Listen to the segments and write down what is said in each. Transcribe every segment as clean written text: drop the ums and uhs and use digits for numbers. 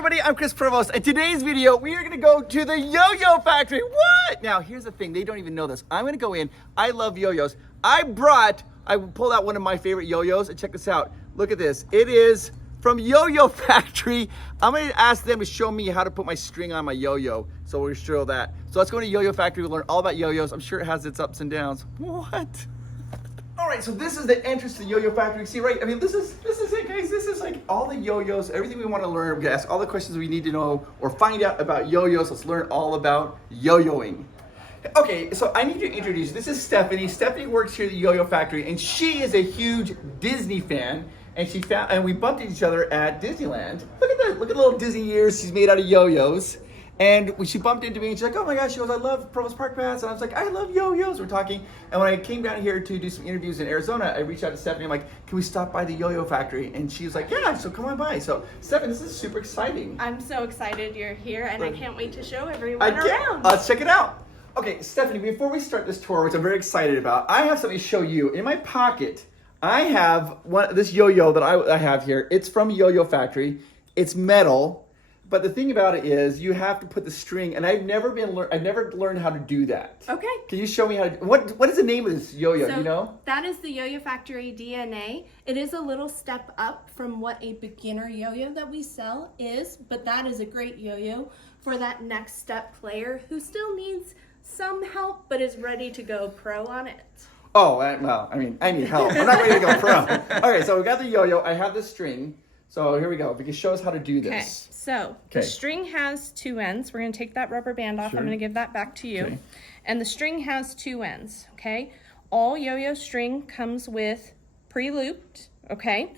everybody, I'm Chris Provost, and today's video, we are gonna go to the Yo-Yo Factory. What? Now, here's the thing, they don't even know this. I'm gonna go in, I love yo-yos. I pulled out one of my favorite yo-yos, and check this out. Look at this, it is from Yo-Yo Factory. I'm gonna ask them to show me how to put my string on my yo-yo, so we'll show that. So let's go to Yo-Yo Factory, we'll learn all about yo-yos. I'm sure it has its ups and downs. What? All right, so this is the entrance to the Yo-Yo Factory. See, right? I mean, this is it, guys. This is like all the yo-yos, everything we want to learn. We're gonna ask all the questions we need to know or find out about yo-yos. Let's learn all about yo-yoing. Okay, so I need to introduce you. This is Stephanie. Stephanie works here at the Yo-Yo Factory, and she is a huge Disney fan. And we bumped into each other at Disneyland. Look at that! Look at the little Disney ears she's made out of yo-yos. And when she bumped into me, and she's like, "Oh my gosh," she goes, "I love Provost Park Pass." And I was like, "I love yo-yos." We're talking. And when I came down here to do some interviews in Arizona, I reached out to Stephanie. I'm like, "Can we stop by the Yo-Yo Factory?" And she was like, "Yeah, so come on by." So, Stephanie, this is super exciting. I'm so excited you're here, and I can't wait to show everyone around. Let's check it out. Okay, Stephanie, before we start this tour, which I'm very excited about, I have something to show you. In my pocket, I have this yo-yo that I have here. It's from Yo-Yo Factory. It's metal. But the thing about it is, you have to put the string, and I've never learned how to do that. Okay. Can you show me how to? What is the name of this yo-yo? So you know? That is the Yo-Yo Factory DNA. It is a little step up from what a beginner yo-yo that we sell is, but that is a great yo-yo for that next step player who still needs some help, but is ready to go pro on it. Oh well, I mean, I need help. I'm not ready to go pro. Okay, so we got the yo-yo. I have the string. So here we go. If you can show us how to do this. Okay, so the string has two ends. We're going to take that rubber band off. Sure. I'm going to give that back to you. Okay. And the string has two ends, okay? All yo-yo string comes with pre-looped, okay?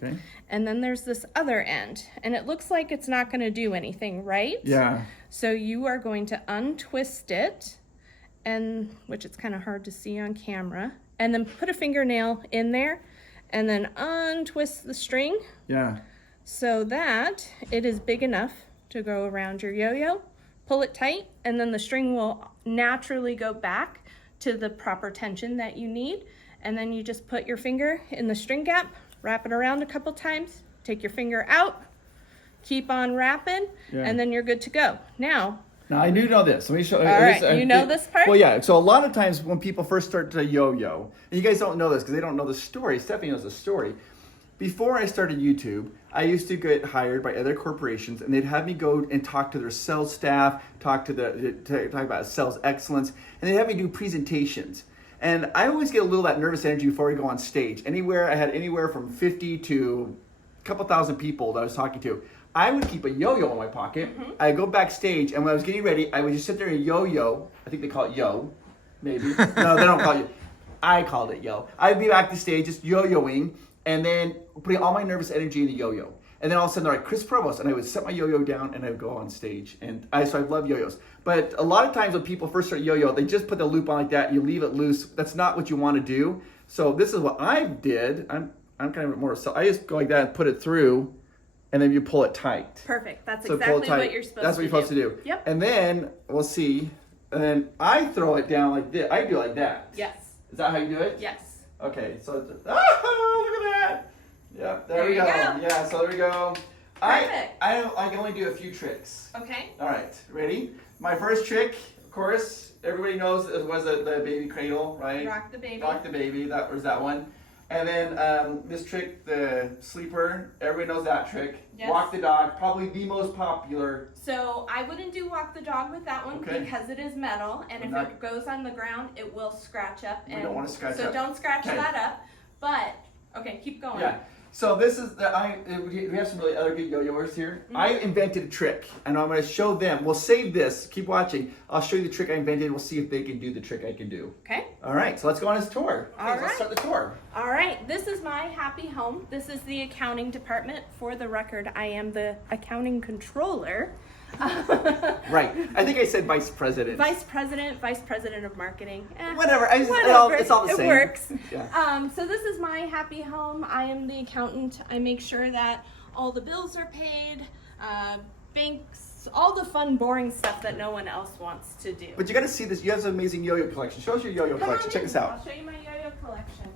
And then there's this other end. And it looks like it's not going to do anything, right? Yeah. So you are going to untwist it, and which it's kind of hard to see on camera, and then put a fingernail in there, and then untwist the string. Yeah. So that it is big enough to go around your yo-yo, pull it tight, and then the string will naturally go back to the proper tension that you need. And then you just put your finger in the string gap, wrap it around a couple times, take your finger out, keep on wrapping, and then you're good to go. Now I do know this. Let me show you. All right, you know this part? Well, yeah. So a lot of times when people first start to yo-yo, and you guys don't know this because they don't know the story. Stephanie knows the story. Before I started YouTube, I used to get hired by other corporations, and they'd have me go and talk to their sales staff, talk about sales excellence, and they'd have me do presentations. And I always get a little that nervous energy before I go on stage. I had anywhere from 50 to a couple thousand people that I was talking to. I would keep a yo-yo in my pocket. Mm-hmm. I'd go backstage, and when I was getting ready, I would just sit there and yo-yo. I think they call it yo, maybe. No, they don't call it yo. I called it yo. I'd be back to stage just yo-yoing, and then putting all my nervous energy in the yo-yo. And then all of a sudden they're like, "Chris Provost," and I would set my yo-yo down and I would go on stage. So I love yo-yos. But a lot of times when people first start yo-yo, they just put the loop on like that, you leave it loose. That's not what you want to do. So this is what I did. I'm kind of more, so I just go like that and put it through, and then you pull it tight. Perfect. That's exactly what you're supposed to do. That's what you're supposed to do. Yep. And then, we'll see, and then I throw it down like this. I do it like that. Yes. Is that how you do it? Yes. Okay, so look at that. Yeah, there we go. Yeah, so there we go. Perfect. I can only do a few tricks. Okay. All right, ready? My first trick, of course, everybody knows it was the baby cradle, right? Rock the baby. Rock the baby, that was that one. And then this trick, the sleeper, everybody knows that trick. Yes. Walk the dog, probably the most popular. So I wouldn't do walk the dog with that one because it is metal, and if it goes on the ground, it will scratch up. We don't want to scratch up. So don't scratch that up. But keep going. Yeah. So this is we have some really other good yo-yoers here. Mm-hmm. I invented a trick, and I'm going to show them. We'll save this. Keep watching. I'll show you the trick I invented. We'll see if they can do the trick I can do. Okay. All right. So let's go on this tour. All right. Let's start the tour. All right. This is my happy home. This is the accounting department. For the record, I am the accounting controller. Right. I think I said vice president. Vice president of marketing. Whatever. Whatever. It's all the same. It works. Yeah. So this is my happy home. I am the accountant. I make sure that all the bills are paid, banks, all the fun, boring stuff that no one else wants to do. But you got to see this. You have an amazing yo-yo collection. Show us your yo-yo collection. Check this out. I'll show you my yo-yo collection.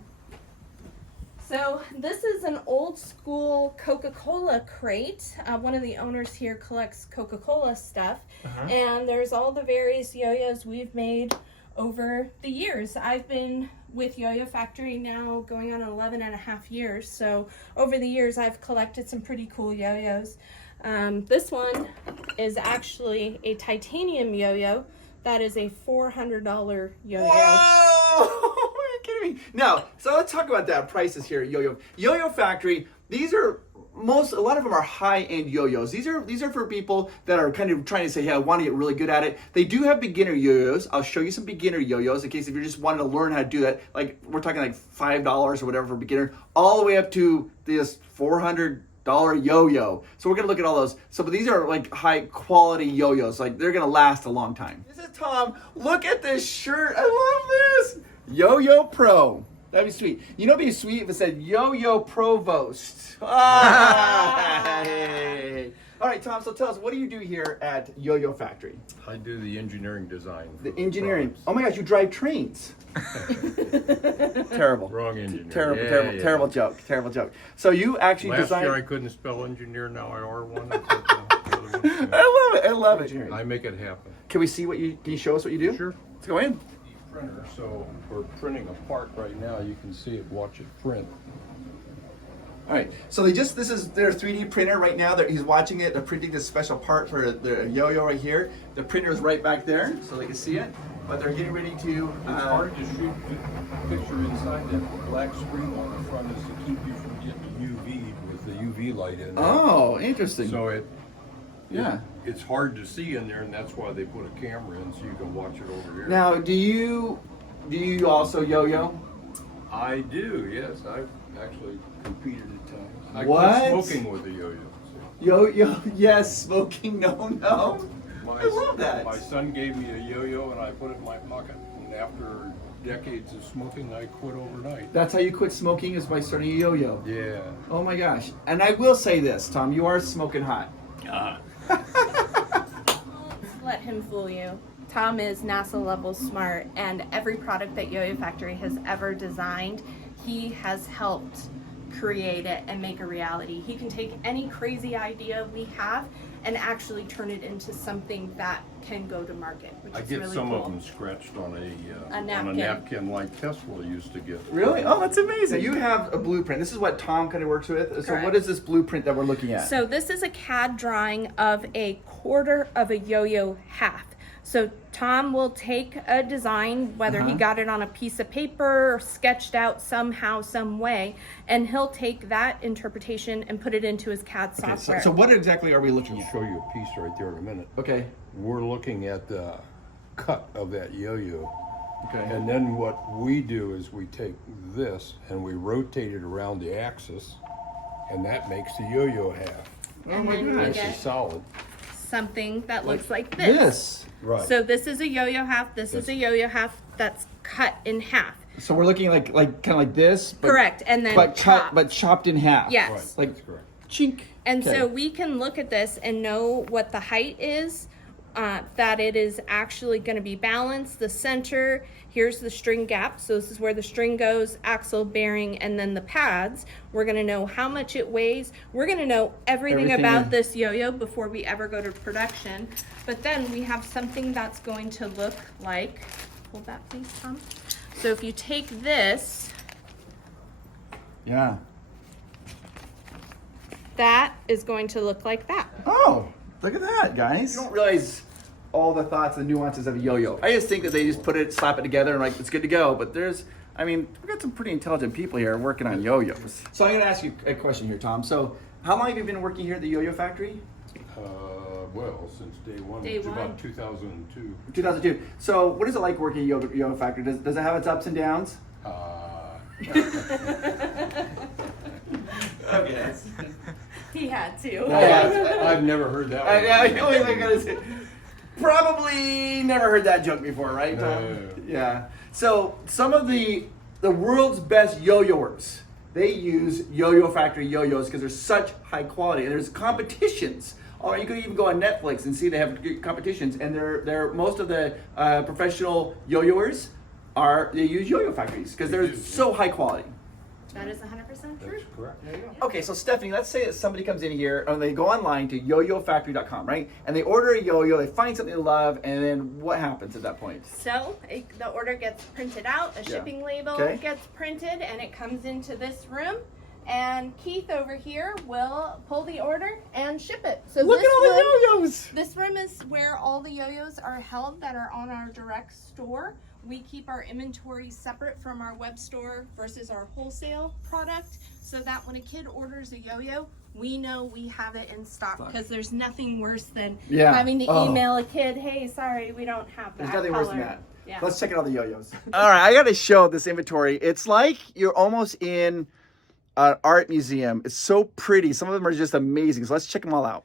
So this is an old school Coca-Cola crate. One of the owners here collects Coca-Cola stuff. And there's all the various yo-yos we've made over the years. I've been with YoYoFactory now going on 11 and a half years. So over the years, I've collected some pretty cool yo-yos. This one is actually a titanium yo-yo. That is a $400 yo-yo. Whoa! Are you kidding me? Now, so let's talk about that. Prices here at YoYoFactory. These are a lot of them are high-end yo-yos. These are for people that are kind of trying to say, hey, I want to get really good at it. They do have beginner yo-yos. I'll show you some beginner yo-yos in case if you're just wanting to learn how to do that. Like we're talking like $5 or whatever for beginner, all the way up to this $400 yo-yo. So we're gonna look at all those. So, but these are like high quality yo-yos. Like they're gonna last a long time. This is Tom. Look at this shirt. I love this. Yo-Yo Pro. That'd be sweet. You know, it'd be sweet if it said Yo-Yo Provost. Ah, hey. All right, Tom. So tell us, what do you do here at YoYoFactory? I do the engineering design. The engineering. Oh my gosh, you drive trains. Terrible. Wrong engineer. Terrible, Yeah, terrible, yeah. terrible joke. Terrible joke. So you actually Last designed. year I couldn't spell engineer, now I are one. I love it. I love it. I make it happen. Can we see what you? Can you show us what you do? Sure. Let's go in. Printer, so we're printing a part right now. You can see it, watch it print. All right. So this is their 3D printer right now. He's watching it. They're printing this special part for the yo-yo right here. The printer is right back there, so they can see it. But they're getting ready to. It's hard to shoot the picture inside that black screen on the front is to keep you from getting UV with the UV light in there. Oh, interesting. So yeah. It's hard to see in there, and that's why they put a camera in so you can watch it over here. Now, do you also yo-yo? I do, yes. I've actually competed at times. I What? quit smoking with a yo-yo. Yo-yo, yes. Smoking, no. My, I love that. My son gave me a yo-yo and I put it in my pocket. And after decades of smoking, I quit overnight. That's how you quit smoking, is by starting a yo-yo. Yeah. Oh my gosh. And I will say this, Tom, you are smoking hot. Let him fool you. Tom is NASA level smart, and every product that YoYoFactory has ever designed, he has helped create it and make a reality. He can take any crazy idea we have and actually turn it into something that can go to market, which I is get really some cool. of them scratched on A on napkin. a napkin like Tesla used to get. Really? Oh, that's amazing. You have a blueprint. This is what Tom kind of works with. So Correct. what is this blueprint that we're looking at? So this is a CAD drawing of a quarter of a yo-yo half. So Tom will take a design, whether he got it on a piece of paper or sketched out somehow, some way, and he'll take that interpretation and put it into his CAD Okay, software. so what exactly are we looking I'll at? show you a piece right there in a minute. Okay. We're looking at the cut of that yo-yo. Okay. And then what we do is we take this and we rotate it around the axis, and that makes the yo-yo half. Oh my then we gosh. This get is solid. something that looks like this. This. Right. So this is a yo-yo half, this is a yo-yo half that's cut in half. So we're looking like kind of like this. But, Correct, and then But chopped. but chopped in half. Yes. Right. Like That's correct. chink. And Okay. so we can look at this and know what the height is, that it is actually going to be balanced, the center, here's the string gap, so this is where the string goes, axle, bearing, and then the pads. We're going to know how much it weighs. We're going to know everything about in- this yo-yo before we ever go to production. But then we have something that's going to look like, hold that please, Tom. So if you take this, Yeah. that is going to look like that. Oh, look at that, guys. You don't realize all the thoughts and nuances of a yo-yo. I just think that they just put it, slap it together, and like, it's good to go. But there's, I mean, we've got some pretty intelligent people here working on yo-yos. So I'm gonna ask you a question here, Tom. So how long have you been working here at the Yo-Yo Factory? Well, since day one, Day it's one. about 2002. 2002. So what is it like working at Yo-Yo Factory? Does it have its ups and downs? Okay. He had to. I've never heard that one. I only gotta say, probably never heard that joke before, right, Tom? No. Yeah. So some of the world's best yo-yoers, they use Yo-Yo Factory yo-yos because they're such high quality. And there's competitions. Or you could even go on Netflix and see they have competitions. And they're most of the professional yo-yoers they use Yo-Yo Factories because they're do. so high quality. That is 100% true. That's correct. Okay, so Stephanie, let's say that somebody comes in here and they go online to YoYoFactory.com, right? And they order a yo-yo, they find something they love, and then what happens at that point? So the order gets printed out, a shipping label gets printed, and it comes into this room. And Keith over here will pull the order and ship it. So look at all the yo-yos! This room is where all the yo-yos are held that are on our direct store. We keep our inventory separate from our web store versus our wholesale product, so that when a kid orders a yo-yo, we know we have it in stock, because there's nothing worse than having to email a kid, hey, sorry, we don't have that. There's nothing worse than that. Yeah. Let's check out all the yo-yos. All right, I got to show this inventory. It's like you're almost in an art museum. It's so pretty. Some of them are just amazing. So let's check them all out.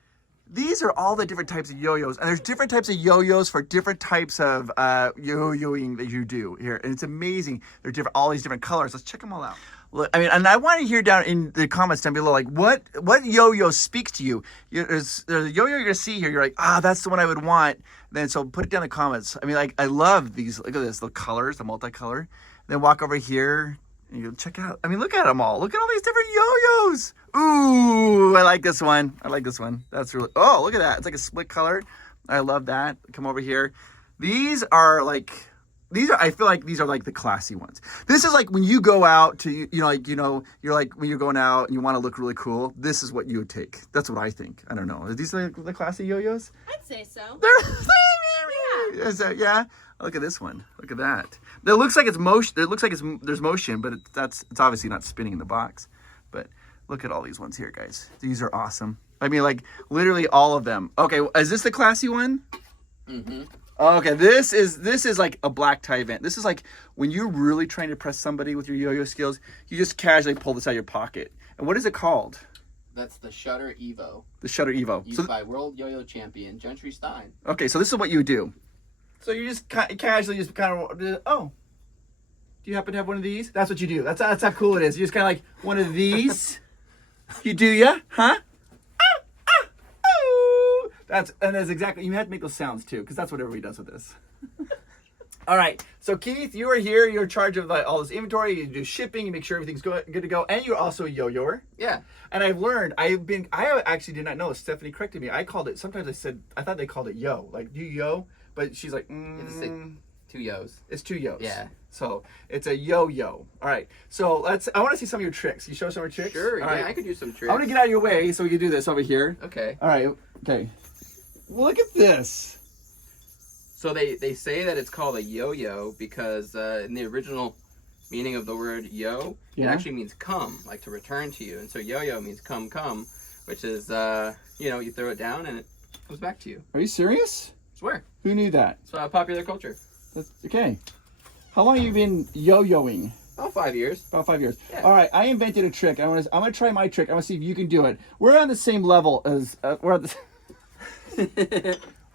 These are all the different types of yo-yos, and there's different types of yo-yos for different types of yo-yoing that you do here, and it's amazing. They're different, all these different colors. Let's check them all out. Look, I mean, and I want to hear down in the comments down below, like what yo-yo speaks to you. There's a yo-yo you're gonna see here. You're like, that's the one I would want. Then so put it down in the comments. I mean, like I love these. Look at this, the colors, the multicolor. Then walk over here. And you check out. I mean, look at them all. Look at all these different yo-yos. Ooh, I like this one. I like this one. That's really. Oh, look at that. It's like a split color. I love that. Come over here. These are like. I feel like these are like the classy ones. This is like when you go out to, you're like when you're going out and you want to look really cool. This is what you would take. That's what I think. I don't know. Are these like the classy yo-yos? I'd say so. Yeah. Look at this one. Look at that. It looks like it's motion. It looks like there's motion, but it's obviously not spinning in the box. But look at all these ones here, guys. These are awesome. I mean, like literally all of them. Okay, is this the classy one? Mm-hmm. Okay, this is like a black tie event. This is like when you're really trying to impress somebody with your yo-yo skills. You just casually pull this out of your pocket. And what is it called? That's the Shutter Evo. The Shutter Evo. Used by world yo-yo champion Gentry Stein. Okay, so this is what you do. So you just casually just kind of, do you happen to have one of these? That's what you do. That's how cool it is. You just kind of like one of these. You do, yeah? Huh? That's exactly, you have to make those sounds too, because that's what everybody does with this. All right, so Keith, you are here. You're in charge of all this inventory. You do shipping. You make sure everything's good to go, and you're also a yo-yoer. Yeah. And I've learned. I actually did not know. Stephanie corrected me. I called it. Sometimes I thought they called it yo, like do you yo, but she's like, It's like 2 yos. It's 2 yos. Yeah. So it's a yo-yo. All right. So I want to see some of your tricks. You show some of your tricks. Sure. All Yeah, right. I could do some tricks. I'm gonna get out of your way so we can do this over here. Okay. All right. Okay. Look at this. So they say that it's called a yo-yo because in the original meaning of the word yo, it actually means come, like to return to you. And so yo-yo means come, which is, you throw it down and it comes back to you. Are you serious? I swear. Who knew that? It's popular culture. That's okay. How long have you been yo-yoing? About 5 years. About 5 years. Yeah. All right, I invented a trick. I'm gonna try my trick. I want to see if you can do it. We're on the same level as we're at the.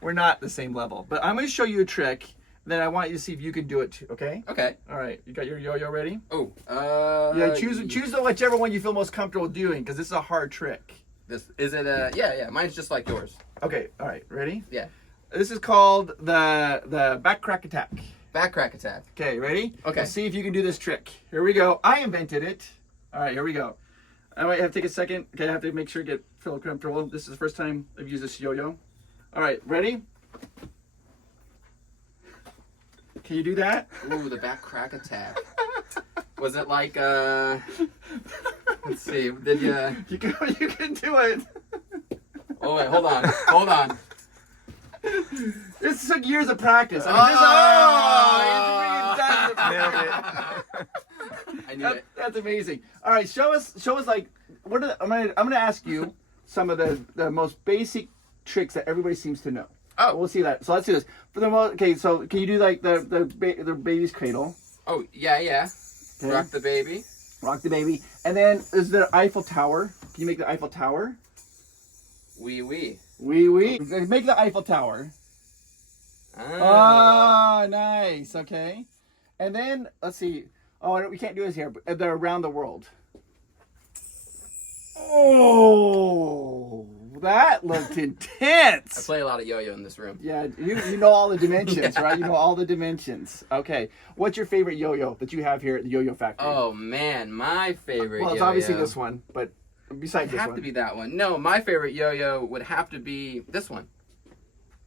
We're not the same level, but I'm going to show you a trick. Then I want you to see if you can do it too. Okay? Okay. All right. You got your yo-yo ready? Oh. Yeah. Choose whichever one you feel most comfortable doing, because this is a hard trick. This is it. Yeah. Mine's just like yours. Okay. All right. Ready? Yeah. This is called the back crack attack. Back crack attack. Okay. Ready? Okay. Let's see if you can do this trick. Here we go. I invented it. All right. Here we go. I might have to take a second. Okay. I have to make sure to feel comfortable. This is the first time I've used this yo-yo. All right, ready? Can you do that? Ooh, the back crack attack. Was it like, let's see, did you... You can do it. Oh, wait, hold on. This took years of practice. I knew it. That's amazing. All right, show us like, I'm gonna ask you some of the most basic tricks that everybody seems to know. Oh, we'll see that. So let's do this. Okay, so can you do like the baby's cradle? Oh, yeah. Okay. Rock the baby. Rock the baby. And then is there Eiffel Tower? Can you make the Eiffel Tower? Oui. Make the Eiffel Tower. Ah, nice. Okay. And then let's see. Oh, we can't do this here. But they're around the world. Oh, that looked I intense. play a lot of yo-yo in this room. Yeah, you know all the dimensions, right? You know all the dimensions. Okay, what's your favorite yo-yo that you have here at the Yo-Yo Factory? Oh man, my favorite well, it's yo-yo. obviously this one, but besides It'd this have one. to be that one. No, my favorite yo-yo would have to be this one.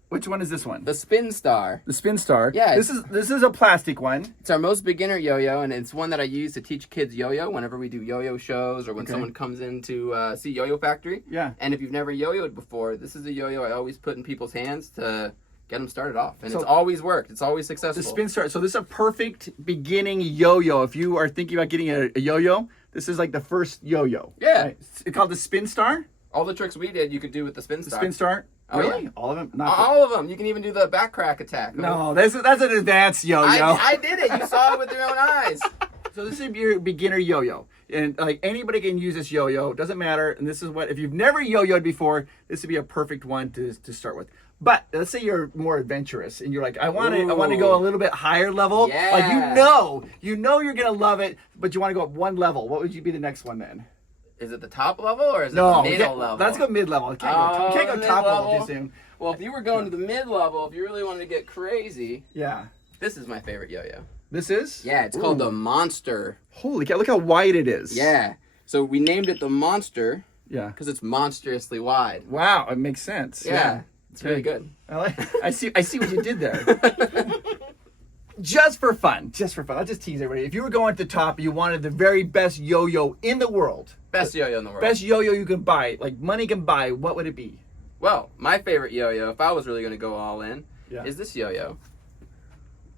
Which one is this one? The Spin Star. The Spin Star. Yeah, This is a plastic one. It's our most beginner yo-yo, and it's one that I use to teach kids yo-yo whenever we do yo-yo shows or when someone comes in to see YoYoFactory. Yeah. And if you've never yo-yoed before, this is a yo-yo I always put in people's hands to get them started off. And So- it's always worked. It's always successful. The Spin Star. So this is a perfect beginning yo-yo. If you are thinking about getting a yo-yo, this is like the first yo-yo. Yeah. Right? It's called the Spin Star? All the tricks we did, you could do with the Spin The Star. Spin Star? Oh, Really? yeah. All of them? Not All of them. You can even do the back crack attack. No, that's an advanced yo-yo. I did it. You saw it with your own eyes. So this is your beginner yo-yo, and like anybody can use this yo-yo. Doesn't matter. And this is what, if you've never yo-yoed before, this would be a perfect one to start with. But let's say you're more adventurous and you're like, I want to go a little bit higher level. Yeah. Like you know you're gonna love it, but you want to go up one level. What would you be the next one then? Is it the top level or is it No, the middle level? let's go mid-level. Can't go top level too soon. Well, if you were going to the mid-level, if you really wanted to get crazy, Yeah. this is my favorite yo-yo. This is? Yeah, it's called the Monster. Holy cow! Look how wide it is. Yeah. So we named it the Monster Yeah. because it's monstrously wide. Wow, it makes sense. Yeah. It's really Okay. good. I see what you did there. Just for fun. I'll just tease everybody. If you were going to the top, you wanted the very best yo-yo in the world. Best yo-yo in the world. Best yo-yo you can buy, like money can buy. What would it be? Well, my favorite yo-yo, if I was really going to go all in, Yeah. is this yo-yo.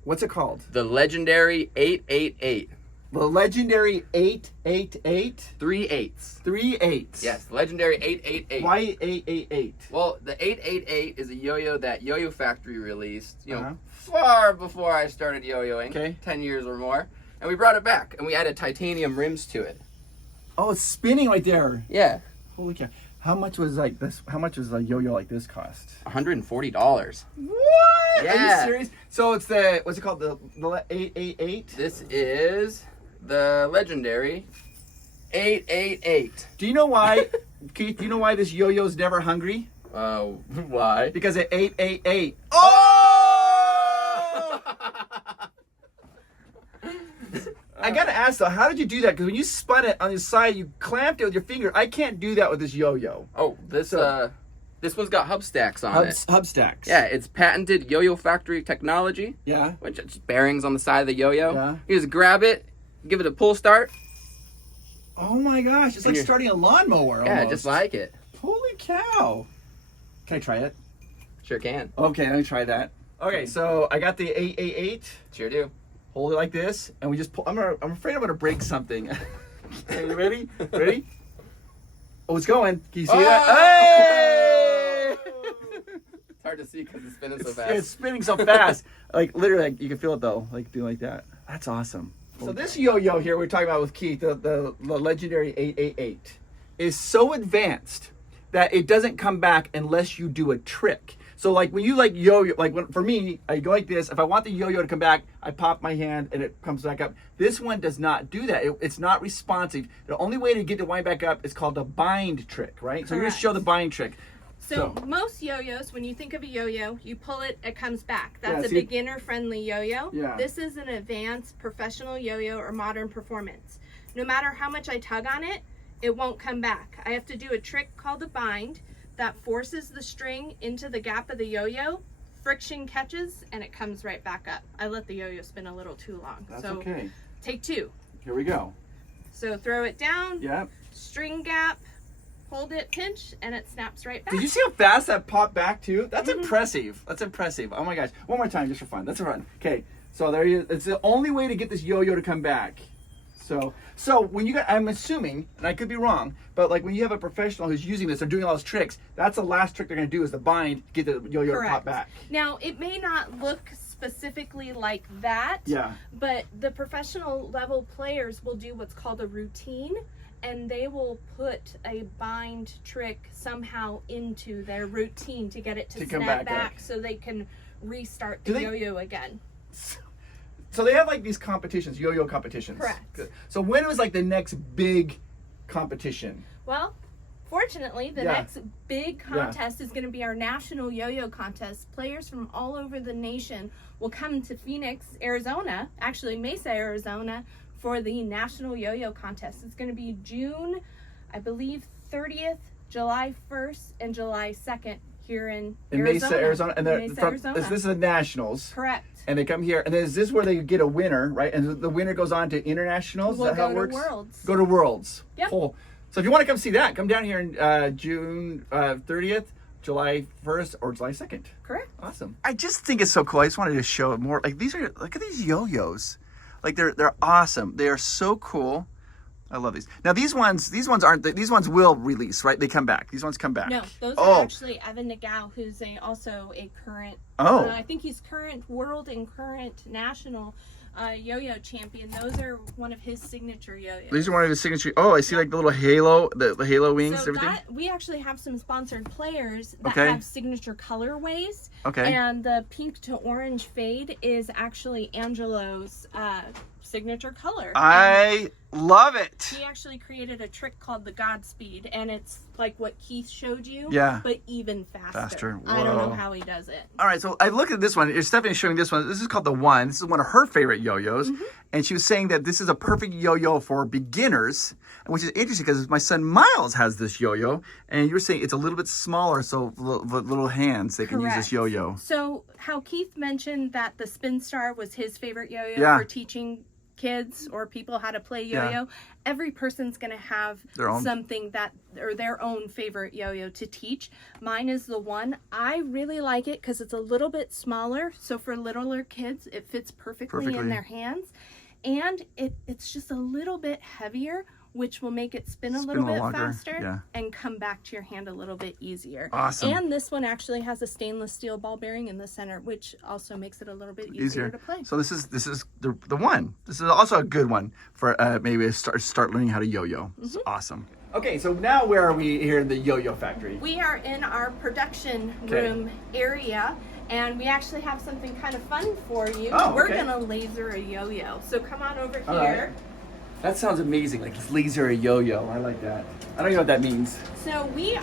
What's it called? The legendary 888. The legendary 888 3 8s. 3 8s. Yes, legendary 888. Why 888? Well, the 888 is a yo-yo that YoYoFactory released, Uh-huh. far before I started yo-yoing, Okay. 10 years or more. And we brought it back, and we added titanium rims to it. Oh, it's spinning right there. Yeah. Holy cow! How much was like this? How much was a yo-yo like this cost? $140. What? Are Yeah. you serious? So it's the what's it called? The 888. This is the legendary 888. Do you know why, Keith? Do you know why this yo-yo's never hungry? Why? Because at 888. Oh! I gotta ask though, how did you do that? Because when you spun it on the side, you clamped it with your finger. I can't do that with this yo-yo. Oh, this one's got hub stacks on it. Hub stacks. Yeah, it's patented YoYoFactory technology, Yeah. which is bearings on the side of the yo-yo. Yeah. You just grab it, give it a pull start. Oh my gosh, it's like starting a lawnmower. Yeah, almost. just like it. Holy cow! Can I try it? Sure can. Okay, let me try that. Okay, so I got the 888. Sure do. Hold it like this, and we just pull. I'm afraid I'm gonna break something. Okay, you ready? Ready? Oh, it's going. Can you see that? Hey! It's hard to see because it's spinning so fast. It's spinning so fast. Like literally, like, you can feel it though, like doing like that. That's awesome. So this yo-yo here we're talking about with Keith, the legendary 888, is so advanced that it doesn't come back unless you do a trick. So like when you like yo-yo, like for me, I go like this. If I want the yo-yo to come back, I pop my hand and it comes back up. This one does not do that. It's not responsive. The only way to get the wind back up is called the bind trick, right? So we're gonna Correct. show the bind trick. So most yo-yos, when you think of a yo-yo, you pull it, it comes back. That's Yeah, a see? beginner-friendly yo-yo. Yeah. This is an advanced professional yo-yo or modern performance. No matter how much I tug on it, it won't come back. I have to do a trick called a bind that forces the string into the gap of the yo-yo, friction catches, and it comes right back up. I let the yo-yo spin a little too long. That's so okay. take two. Here we go. So throw it down, Yep. string gap, hold it, pinch, and it snaps right back. Did you see how fast that popped back too? That's impressive. That's impressive. Oh my gosh. One more time just for fun. That's a run. Okay. So there you it's the only way to get this yo-yo to come back. So when you got, I'm assuming, and I could be wrong, but like when you have a professional who's using this or doing all those tricks, that's the last trick they're gonna do is the bind, get the yo-yo to pop Correct. back. Now, it may not look specifically like that, Yeah. but the professional level players will do what's called a routine, and they will put a bind trick somehow into their routine to get it to come snap back back so they can restart Do the they- yo-yo again. So they have like these competitions, yo-yo competitions. Correct. Good. So when was like the next big competition? Well, fortunately, the Yeah. next big contest is going to be our national yo-yo contest. Players from all over the nation will come to Phoenix, Arizona, actually Mesa, Arizona, for the national yo-yo contest. It's going to be June, I believe, 30th, July 1st, and July 2nd here in Arizona. Mesa, Arizona. And Mesa, Arizona. this is the nationals. Correct. And they come here, and then is this where they get a winner, right? And the winner goes on to internationals. We'll is that how go it works? to Worlds. Go to Worlds. Yep. Cool. So if you want to come see that, come down here in June 30th, July 1st, or July 2nd. Correct. Awesome. I just think it's so cool. I just wanted to show more. Like these are, look at these yo-yos. Like they're awesome. They are so cool. I love these. Now these ones aren't. These ones will release, right? They come back. These ones come back. No, those are actually Evan Nagao, who's also a current. I think he's current world and current national yo-yo champion. Those are one of his signature yo-yos. These are one of his signature. Oh, I see like the little halo, the halo wings, so everything. We actually have some sponsored players that Okay. have signature colorways. Okay. And the pink to orange fade is actually Angelo's signature color. I love it. He actually created a trick called the Godspeed, and it's like what Keith showed you, Yeah. but even faster. Faster. I don't know Whoa. how he does it. All right, so I look at this one. Stephanie's showing this one. This is called the One. This is one of her favorite yo-yos. Mm-hmm. And she was saying that this is a perfect yo-yo for beginners, which is interesting because my son Miles has this yo-yo. And you were saying it's a little bit smaller, so little hands, they can use this Correct. yo-yo. So how Keith mentioned that the Spin Star was his favorite yo-yo Yeah. for teaching kids or people how to play yo-yo. Yeah. Every person's going to have Their own. something that, or their own favorite yo-yo to teach. Mine is the One. I really like it because it's a little bit smaller. So for littler kids, it fits perfectly in their hands. And it's just a little bit heavier, which will make it spin a little bit longer, faster yeah. and come back to your hand a little bit easier. Awesome. And this one actually has a stainless steel ball bearing in the center, which also makes it a little bit easier to play. So this is the One. This is also a good one for maybe start learning how to yo-yo. It's awesome. Okay, so now where are we here in the Yo-Yo Factory? We are in our production room area, and we actually have something kind of fun for you. Oh, We're okay. gonna laser a yo-yo. So come on over All here. right. That sounds amazing, like this laser a yo-yo. I like that. I don't know what that means. So we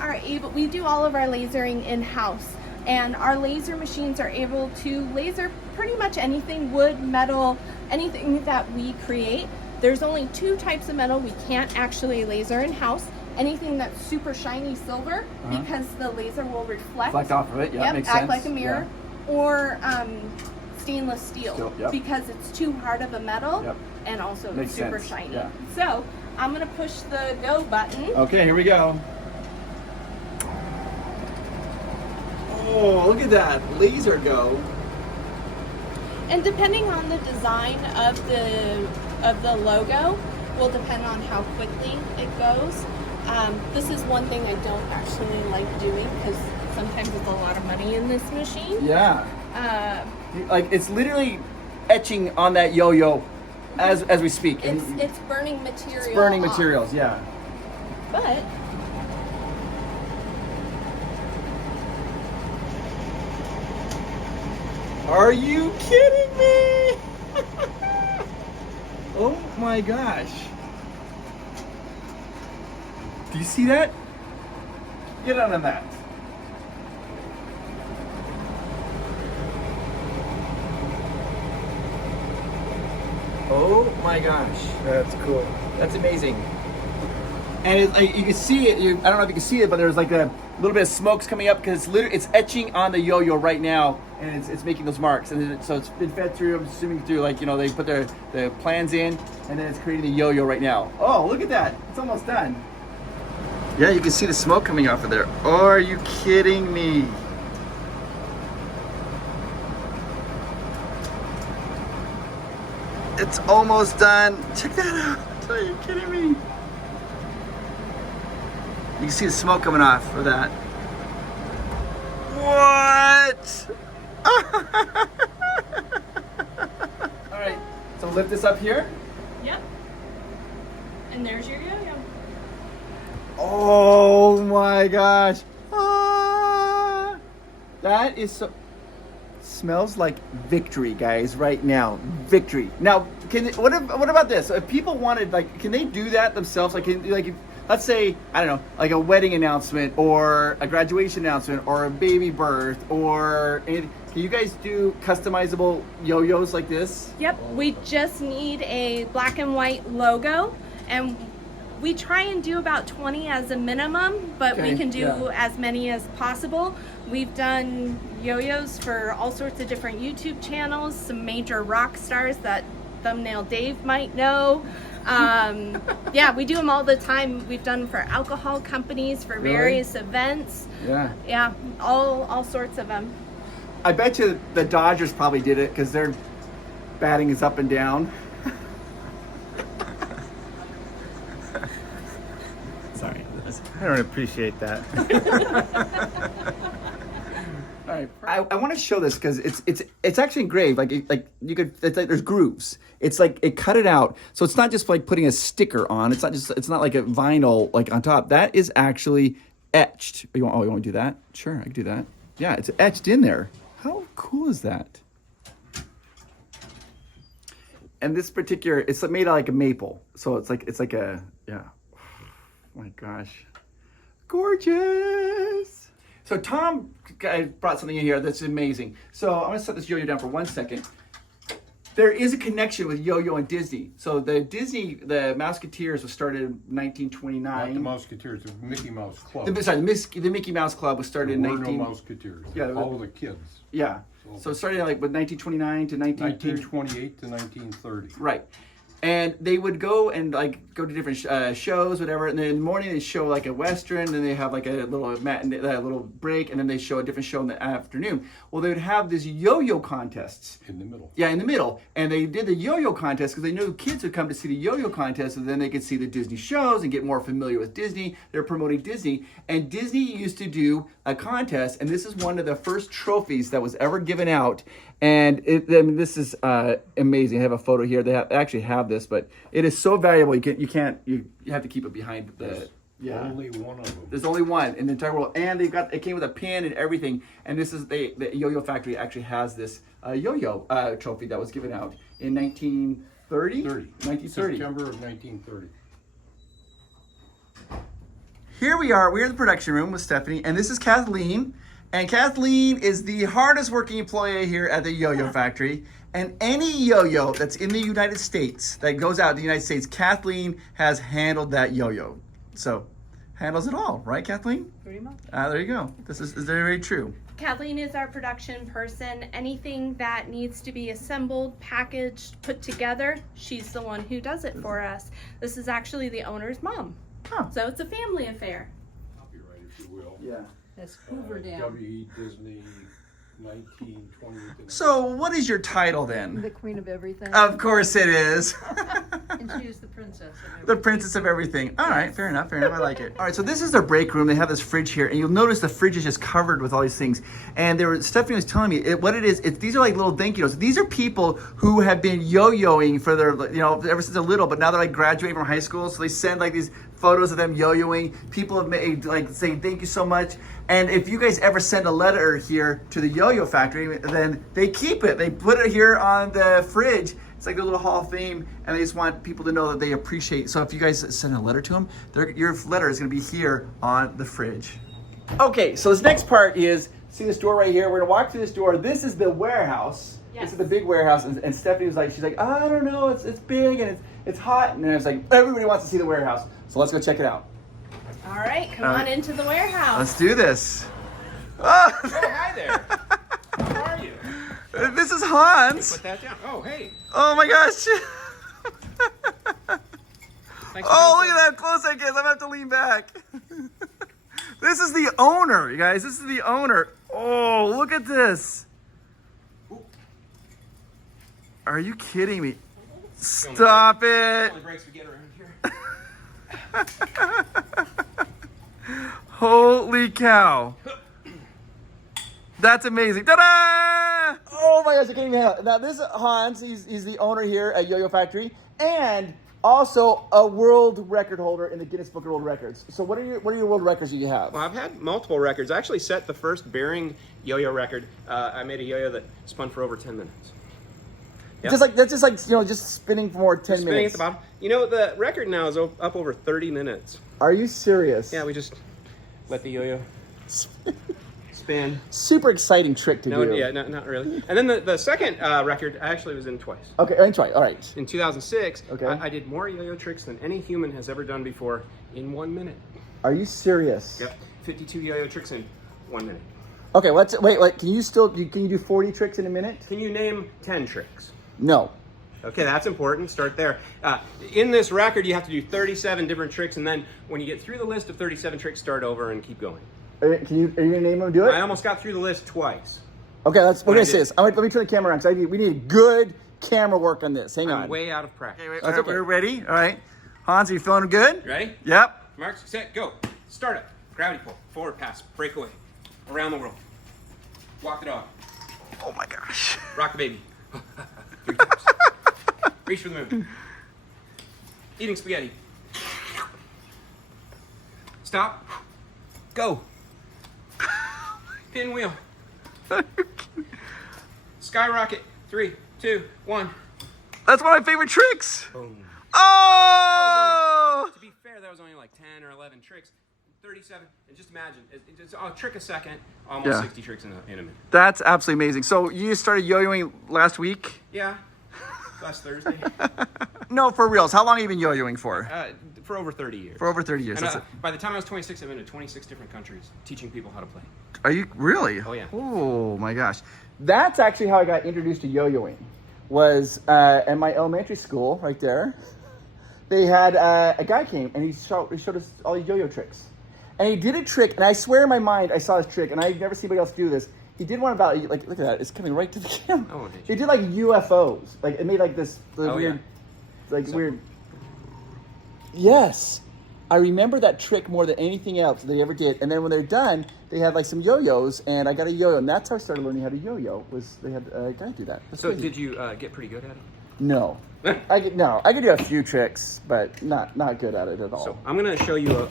do all of our lasering in-house, and our laser machines are able to laser pretty much anything, wood, metal, anything that we create. There's only two types of metal we can't actually laser in-house. Anything that's super shiny silver, because the laser will reflect Off of it, yeah, yep, makes act sense. like a mirror. Yeah. Or stainless steel, Steel, yep. because it's too hard of a metal, Yep. and also Makes it's super sense, shiny. yeah. So I'm gonna push the go button. Okay, here we go. Oh, look at that laser go. And depending on the design of the logo, will depend on how quickly it goes. This is one thing I don't actually like doing because sometimes it's a lot of money in this machine. Yeah. Like it's literally etching on that yo-yo as we speak. It's burning material. It's burning off. materials, yeah. But Are you kidding me? Oh my gosh. Do you see that? Get on the mat. Oh my gosh. That's cool. That's amazing. And you can see it. I don't know if you can see it, but there's like a little bit of smoke's coming up because it's etching on the yo-yo right now, and it's making those marks. And then so it's been fed through. I'm assuming through they put their plans in, and then it's creating the yo-yo right now. Oh, look at that! It's almost done. Yeah, you can see the smoke coming off of there. Oh, are you kidding me? It's almost done. Check that out. Are you kidding me? You can see the smoke coming off of that. What? All right, so lift this up here. yep. And there's your yo-yo. Oh my gosh. Ah, that is so, smells like victory, guys, right now. Victory. Now, what about this? If people wanted, can they do that themselves? let's say, I don't know, like a wedding announcement or a graduation announcement or a baby birth or anything. Can you guys do customizable yo-yos like this? Yep, we just need a black and white logo, and we try and do about 20 as a minimum, but we can do as many as possible. We've done yo-yos for all sorts of different YouTube channels, some major rock stars that Thumbnail Dave might know. Yeah, we do them all the time. We've done them for alcohol companies, for various events. Yeah, all sorts of them. I bet you the Dodgers probably did it because their batting is up and down. Sorry, I don't appreciate that. All right, I want to show this because it's actually engraved. Like you could, it's like there's grooves. It's like it cut it out, so it's not just like putting a sticker on. It's not like a vinyl like on top. That is actually etched. You want to do that? Sure, I can do that. Yeah, it's etched in there. How cool is that? And this particular, it's made out like a maple, so it's like a yeah. Oh my gosh, gorgeous. So Tom brought something in here that's amazing. So I'm gonna set this yo-yo down for 1 second. There is a connection with yo-yo and Disney. So the Mouseketeers was started in 1929. Not the Mouseketeers, the Mickey Mouse Club. The Mickey Mouse Club was started in 19... no Mouseketeers. Yeah, all of the kids. Yeah. So it started like with 1929 to 1928 to 1930. Right. And they would go to different shows, whatever. And then in the morning they show like a Western, then they have like a little little break, and then they show a different show in the afternoon. Well, they would have these yo-yo contests. In the middle. Yeah, in the middle. And they did the yo-yo contest because they knew kids would come to see the yo-yo contest, and then they could see the Disney shows and get more familiar with Disney. They're promoting Disney. And Disney used to do a contest, and this is one of the first trophies that was ever given out. And this is amazing. I have a photo here. They actually have this, but it is so valuable. You have to keep it behind the. Yeah. Only one of them. There's only one in the entire world, and it came with a pin and everything. And this is the YoYoFactory actually has this yo-yo trophy that was given out in 1930. 1930. September of 1930. Here we are. We're in the production room with Stephanie, and this is Kathleen. And Kathleen is the hardest working employee here at the YoYoFactory. And any yo-yo that's in the United States, that goes out in the United States, Kathleen has handled that yo-yo. So, handles it all, right, Kathleen? Pretty much. There you go. This is very, very true. Kathleen is our production person. Anything that needs to be assembled, packaged, put together, she's the one who does it for us. This is actually the owner's mom. Oh. So it's a family affair. Copyright, if you will. Yeah. That's Hoover down. W.E. Disney, 1920. So, what is your title then? The queen of everything. Of course it is. And she is the princess of everything. The princess of everything. All right, fair enough, I like it. All right, so this is their break room. They have this fridge here, and you'll notice the fridge is just covered with all these things. And Stephanie was telling me what it is. These are like little thank you notes. These are people who have been yo-yoing for their, ever since they're little, but now they're like graduating from high school, so they send like these photos of them yo-yoing. People have made like saying thank you so much. And if you guys ever send a letter here to the YoYoFactory, then they keep it. They put it here on the fridge. It's like a little Hall of Fame, and they just want people to know that they appreciate. So if you guys send a letter to them, your letter is going to be here on the fridge. Okay, so this next part is, see this door right here? We're going to walk through this door. This is the warehouse. Yes. This is the big warehouse, and Stephanie was like, she's like, I don't know, it's big and it's hot, and I was like, everybody wants to see the warehouse, so let's go check it out. All right, come on into the warehouse. Let's do this. Oh, Hi there. How are you? this is Hans. Put that down. Oh, hey. Oh my gosh. Thanks Oh, look at how close I get. I'm gonna have to lean back. This is the owner, you guys. This is the owner. Oh, look at this. Are you kidding me? Stop it. Only breaks we get around here. Holy cow. That's amazing. Ta-da! Oh my gosh, I can't even handle it. Now this is Hans, he's the owner here at YoYoFactory, and also a world record holder in the Guinness Book of World Records. So what are your world records you have? Well, I've had multiple records. I actually set the first bearing yo-yo record. I made a yo-yo that spun for over 10 minutes. Yep. That's just like just spinning for more 10 Spinning minutes. at the bottom. You know, the record now is up over 30 minutes. Are you serious? Yeah, we just let the yo-yo spin. Super exciting trick to No, do. yeah, not really. And then the second record I actually was in twice. Okay, let me try. All right. In 2006, Okay. I did more yo-yo tricks than any human has ever done before in 1 minute. Are you serious? Yep, 52 yo-yo tricks in 1 minute. Okay, wait. Can you do 40 tricks in a minute? Can you name 10 tricks? No. Okay, that's important. Start there. In this record, you have to do 37 different tricks, and then when you get through the list of 37 tricks, start over and keep going. Are you gonna name them and do it? I almost got through the list twice. Okay, we're I gonna did. say this. Let me turn the camera on because we need good camera work on this. Hang I'm on. way out of practice. Okay, wait, That's okay. we're ready. All right, Hans, are you feeling good? Ready? Yep. Marks, set, go. Start it. Gravity pull. Forward pass. Breakaway. Around the world. Walk the dog. Oh my gosh. Rock the baby. 3 times. Reach for the moon. Eating spaghetti. Stop. Go. Pinwheel. Skyrocket. 3, 2, 1. That's one of my favorite tricks. Boom. Oh! To be fair, that was only like 10 or 11 tricks. 37. And just imagine, it's a trick a second, almost Yeah. 60 tricks in a minute. That's absolutely amazing. So you started yo-yoing last week? Yeah. Last Thursday. No, for reals. How long have you been yo-yoing for? For over 30 years. For over 30 years. And, That's by the time I was 26, I've been to 26 different countries teaching people how to play. Are you really? Oh, yeah. Oh my gosh. That's actually how I got introduced to yo-yoing. Was in my elementary school right there. They had a guy came and he showed us all these yo-yo tricks. And he did a trick, and I swear in my mind I saw this trick, and I've never seen anybody else do this. He did one about look at that, it's coming right to the camera. Oh, did you? He did like UFOs, like it made like this weird, yeah. weird. Yes, I remember that trick more than anything else they ever did. And then when they're done, they had like some yo-yos, and I got a yo-yo, and that's how I started learning how to yo-yo. Was they had a guy do that? That's So crazy. did you get pretty good at it? No, I could do a few tricks, but not good at it at all. So I'm going to show you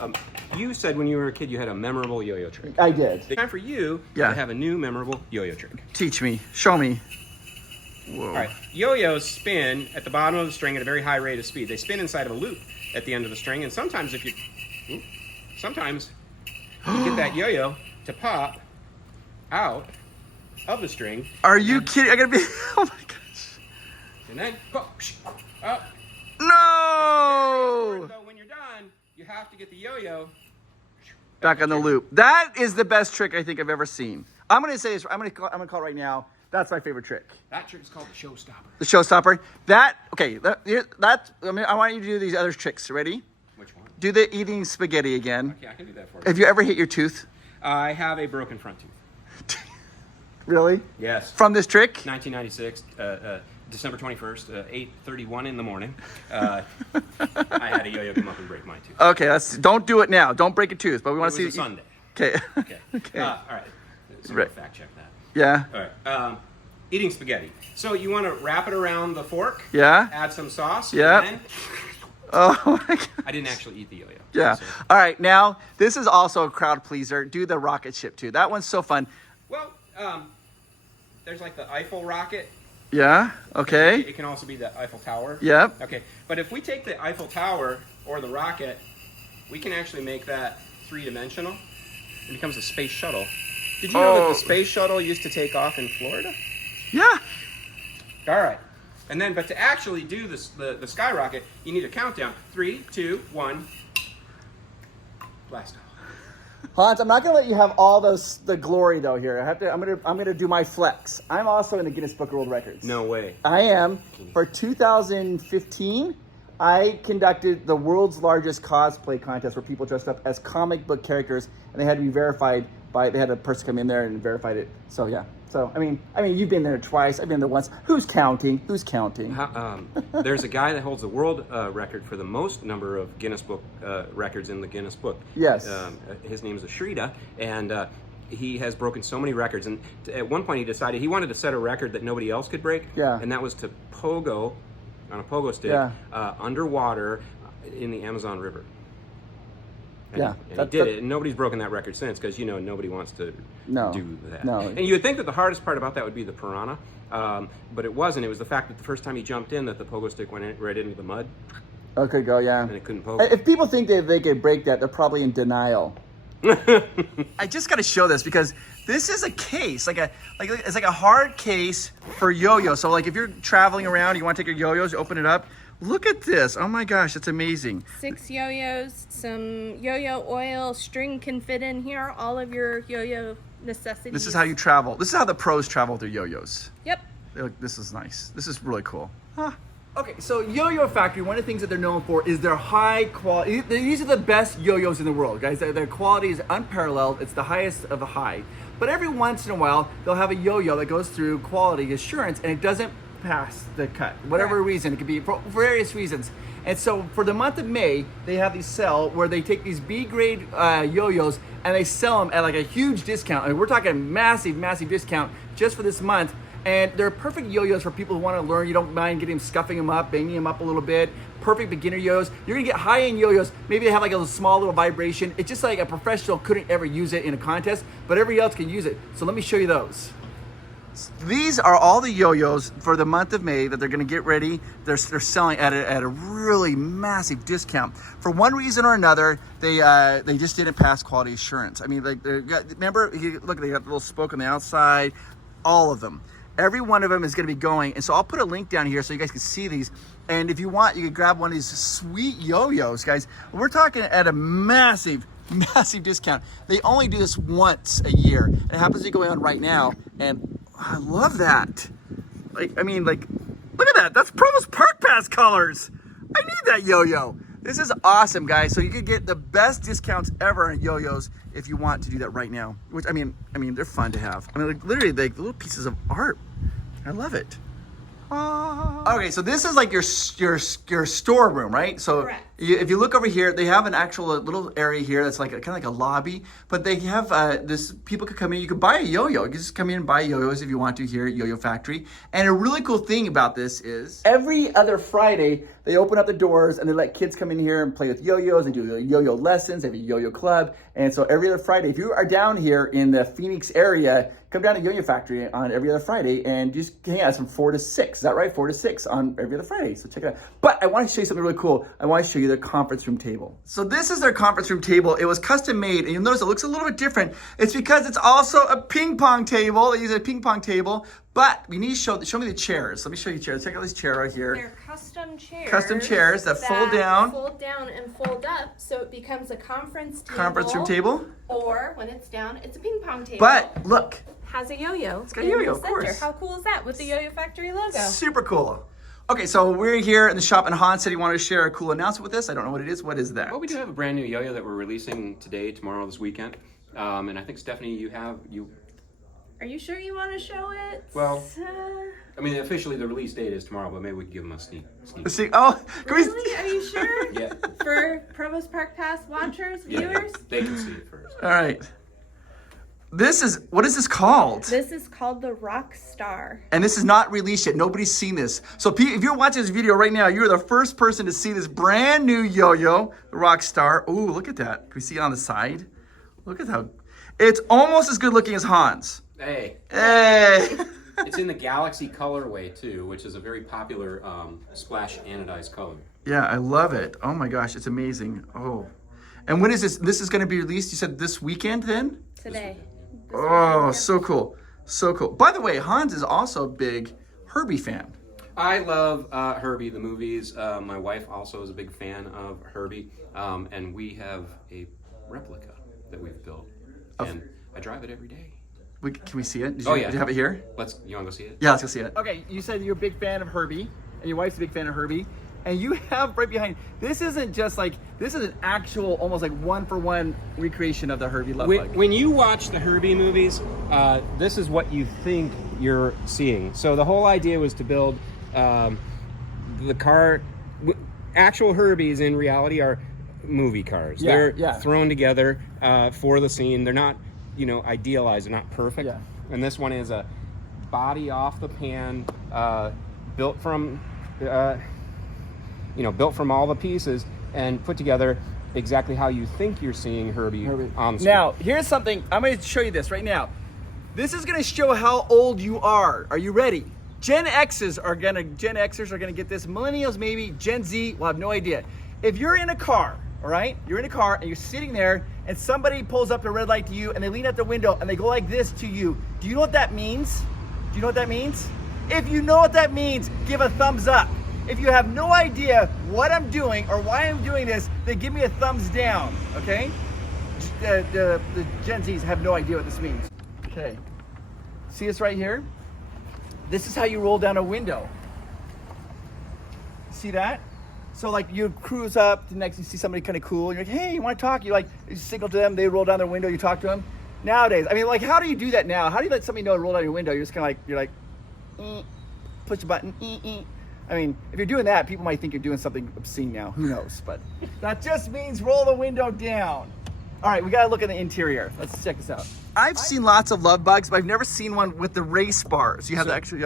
you said when you were a kid you had a memorable yo-yo trick. I did. It's time for you Yeah. to have a new memorable yo-yo trick. Teach me, show me. Whoa. All right, yo-yos spin at the bottom of the string at a very high rate of speed. They spin inside of a loop at the end of the string, and sometimes you get that yo-yo to pop out of the string, Are you kidding? I gotta be. Oh my gosh. and then up. No! So when you're done, you have to get the yo-yo Back on the loop. That is the best trick I think I've ever seen. I'm gonna say this. I'm gonna call it right now. That's my favorite trick. That trick is called the showstopper. The showstopper. I want you to do these other tricks. Ready? Which one? Do the eating spaghetti again. Okay, I can do that for you. Have you ever hit your tooth? I have a broken front tooth. Really? Yes. From this trick? 1996, December 21st, 8:31 in the morning. I had a yo-yo come up and break my tooth. Okay, don't do it now. Don't break a tooth, but we It want was to a see. Sunday. Okay. Okay. Okay. All right. So Right. fact check that. Yeah. All right. Eating spaghetti. So you want to wrap it around the fork. Yeah. Add some sauce. Yeah. And then, Oh my god. I didn't actually eat the yo-yo. Yeah. So- All right. Now this is also a crowd pleaser. Do the rocket ship too. That one's so fun. Well, there's like the Eiffel rocket. Yeah. Okay. It can also be the Eiffel Tower. Yep. Okay. But if we take the Eiffel Tower or the rocket, we can actually make that three-dimensional. It becomes a space shuttle. Did you know that Oh. the space shuttle used to take off in Florida? Yeah. All right. And then, but to actually do this, the skyrocket, you need a countdown. 3, 2, 1. Blast off. Hans, I'm not gonna let you have all the glory though here. I'm gonna do my flex. I'm also in the Guinness Book of World Records. No way. I am. For 2015, I conducted the world's largest cosplay contest where people dressed up as comic book characters, and they had to be verified they had a person come in there and verified it. So yeah. So I mean, you've been there twice. I've been there once. Who's counting? Who's counting? There's a guy that holds the world record for the most number of Guinness Book records in the Guinness Book. Yes. His name is Ashrita, and he has broken so many records. And at one point, he decided he wanted to set a record that nobody else could break. Yeah. And that was to pogo on a pogo stick Yeah. underwater in the Amazon River. And, Yeah, and he did it, and nobody's broken that record since, because nobody wants to do that. No. And you would think that the hardest part about that would be the piranha, but it wasn't. It was the fact that the first time he jumped in, that the pogo stick went right into the mud, Okay, go, yeah. and it couldn't pogo. If people think that they could break that, they're probably in denial. I just got to show this because this is a case, it's like a hard case for yo-yo. So like if you're traveling around, you want to take your yo-yos, you open it up. Look at this. Oh my gosh, it's amazing. 6 yo-yos, some yo-yo oil, string can fit in here, all of your yo-yo necessities. This is how you travel. This is how the pros travel with their yo-yos. Yep. This is nice. This is really cool. Huh. Okay, so YoYoFactory, one of the things that they're known for is their high quality. These are the best yo-yos in the world, guys. Their quality is unparalleled. It's the highest of the high. But every once in a while, they'll have a yo-yo that goes through quality assurance and it doesn't pass the cut. Whatever reason, it could be for various reasons. And so for the month of May, they have these sell where they take these B-grade yo-yos and they sell them at like a huge discount. I mean, we're talking massive, massive discount just for this month. And they're perfect yo-yos for people who want to learn. You don't mind getting them, scuffing them up, banging them up a little bit. Perfect beginner yo-yos. You're gonna get high-end yo-yos. Maybe they have like a small little vibration. It's just like a professional couldn't ever use it in a contest, but everybody else can use it. So let me show you those. These are all the yo-yos for the month of May that they're gonna get ready. They're selling at a really massive discount. For one reason or another, they just didn't pass quality assurance. I mean, like, remember, look, they got the little spoke on the outside, all of them. Every one of them is going to be going, and so I'll put a link down here so you guys can see these. And if you want, you can grab one of these sweet yo-yos, guys. We're talking at a massive, massive discount. They only do this once a year. And it happens to be going on right now, and I love that. Like, I mean, like, look at that. That's Provost Park Pass colors. I need that yo-yo. This is awesome, guys. So you can get the best discounts ever on yo-yos if you want to do that right now. Which, I mean, they're fun to have. I mean, like, literally, like little pieces of art. I love it. Okay, so this is like your storeroom, right? So Correct. If you look over here, they have an actual little area here that's like kind of like a lobby, but they have this. People could come in. You could buy a yo-yo. You can just come in and buy yo-yos if you want to here at YoYoFactory. And a really cool thing about this is every other Friday they open up the doors and they let kids come in here and play with yo-yos and do yo-yo lessons. They have a yo-yo club, and so every other Friday, if you are down here in the Phoenix area, come down to YoYoFactory on every other Friday and just hang out from 4 to 6. Is that right? 4 to 6 on every other Friday. So check it out. But I want to show you something really cool. I want to show you their conference room table. So this is their conference room table. It was custom made, and you'll notice it looks a little bit different. It's because it's also a ping pong table. They use a ping pong table, but we need to show me the chairs. Let me show you chairs. Check out this chair right here. They're custom chairs. Custom chairs that fold down. Fold down and fold up, so it becomes a conference table. Conference room table. Or when it's down, it's a ping pong table. But look. Has a yo-yo. It's got a yo-yo, in the of course. center. How cool is that with the YoYoFactory logo? Super cool. Okay, so we're here in the shop, and Han said he wanted to share a cool announcement with us. I don't know what it is. What is that? Well, we do have a brand new yo-yo that we're releasing today, tomorrow, this weekend. And I think, Stephanie, you. Are you sure you want to show it? Well, I mean, officially the release date is tomorrow, but maybe we can give them a sneak. See, oh, can we- Really? Are you sure? Yeah. For Provost Park Pass watchers, viewers? They can see it first. All right. What is this called? This is called the Rockstar. And this is not released yet. Nobody's seen this. So if you're watching this video right now, you're the first person to see this brand new yo-yo, the Rockstar. Ooh, look at that. Can we see it on the side? Look at how, it's almost as good looking as Han's. Hey. Hey. It's in the Galaxy colorway, too, which is a very popular splash anodized color. Yeah, I love it. Oh my gosh, it's amazing. Oh. And when is this? This is going to be released, you said this weekend then? Today. Oh, so cool. So cool. By the way, Hans is also a big Herbie fan. I love Herbie, the movies. My wife also is a big fan of Herbie. And we have a replica that we've built. And I drive it every day. Can we see it? Did yeah. Did you have it here? You want to go see it? Yeah, let's go see it. Okay, you said you're a big fan of Herbie, and your wife's a big fan of Herbie. And you have right behind, this isn't just like, this is an actual, almost like one-for-one recreation of the Herbie Love Bug. When you watch the Herbie movies, this is what you think you're seeing. So the whole idea was to build the car. Actual Herbies in reality are movie cars. Yeah, They're thrown together for the scene. They're not, idealized. They're not perfect. Yeah. And this one is a body off the pan, built from... built from all the pieces and put together exactly how you think you're seeing Herbie on screen. Now, here's something. I'm going to show you this right now. This is going to show how old you are. Are you ready? Gen Xers are gonna get this. Millennials maybe. Gen Z will have no idea. If you're in a car, all right, you're in a car and you're sitting there and somebody pulls up the red light to you and they lean out the window and they go like this to you. Do you know what that means? Do you know what that means? If you know what that means, give a thumbs up. If you have no idea what I'm doing or why I'm doing this, then give me a thumbs down, okay? The Gen Zs have no idea what this means. Okay, see this right here? This is how you roll down a window. See that? So like you cruise up, the next you see somebody kind of cool, you're like, hey, you want to talk? You signal to them, they roll down their window, you talk to them. Nowadays, I mean, like, how do you do that now? How do you let somebody know to roll down your window? You're just kind of like, push the button, I mean, if you're doing that, people might think you're doing something obscene now. Who knows? But that just means roll the window down. All right, we gotta look at the interior. Let's check this out. I've seen lots of love bugs, but I've never seen one with the race bars. You have to actually,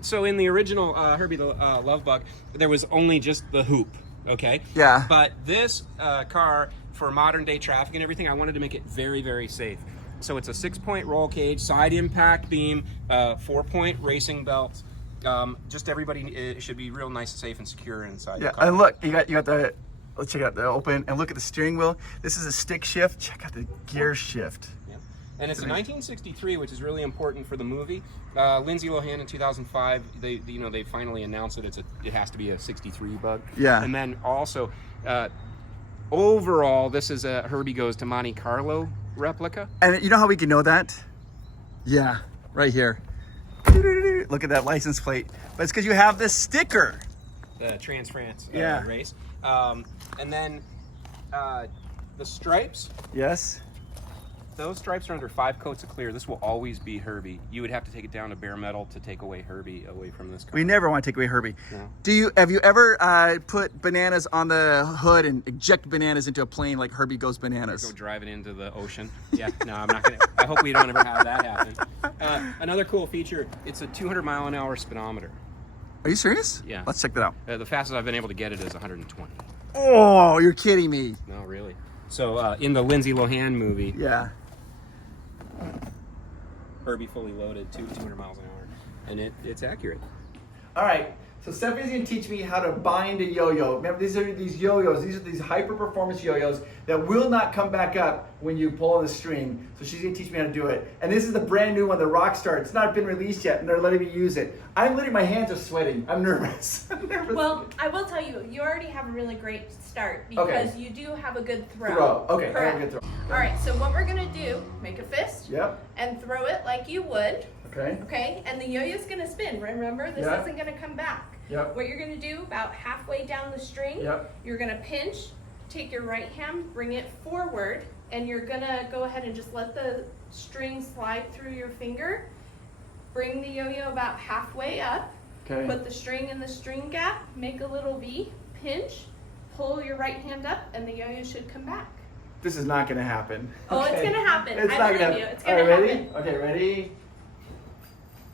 So in the original Herbie the Love Bug, there was only just the hoop, okay? Yeah. But this car, for modern day traffic and everything, I wanted to make it very, very safe. So it's a 6-point roll cage, side impact beam, 4-point racing belts. Just everybody, it should be real nice, safe, and secure inside the car. And look, you got the, let's check out the open, and look at the steering wheel. This is a stick shift. Check out the gear shift. And it's a 1963, which is really important for the movie. Lindsay Lohan in 2005, they finally announced that it has to be a 63 bug. Yeah. And then also, overall, this is a Herbie Goes to Monte Carlo replica. And you know how we can know that? Yeah, right here. Look at that license plate. But it's because you have this sticker. The Trans France Yeah. race. And then the stripes. Yes. Those stripes are under 5 coats of clear. This will always be Herbie. You would have to take it down to bare metal to take away Herbie away from this car. We never want to take away Herbie. No. Have you ever put bananas on the hood and eject bananas into a plane like Herbie Goes Bananas? Go drive it into the ocean. Yeah, no, I'm not gonna. I hope we don't ever have that happen. Another cool feature, it's a 200-mile-an-hour speedometer. Are you serious? Yeah. Let's check that out. The fastest I've been able to get it is 120. Oh, you're kidding me. No, really. So in the Lindsay Lohan movie, Yeah. Herbie fully loaded, 200 miles an hour, and it's accurate. All right. So Stephanie's going to teach me how to bind a yo-yo. Remember, these are these yo-yos. These are these high-performance yo-yos that will not come back up when you pull on the string. So she's going to teach me how to do it. And this is the brand new one, the Rockstar. It's not been released yet, and they're letting me use it. My hands are sweating. I'm nervous. Well, I will tell you, you already have a really great start because you do have a good throw. Okay, I Correct. have a good throw. All right, so what we're gonna do, make a fist Yep. and throw it like you would, Okay. okay? And the yo-yo's gonna spin, remember? This Yeah. isn't gonna come back. Yep. What you're gonna do, about halfway down the string, Yep. you're gonna pinch, take your right hand, bring it forward, and you're gonna go ahead and just let the string slide through your finger. Bring the yo-yo about halfway up. Okay. Put the string in the string gap, make a little V, pinch, pull your right hand up, and the yo-yo should come back. This is not going to happen. Oh, it's gonna happen. It's I not believe gonna you. happen. It's gonna All right, ready? happen. Okay, ready?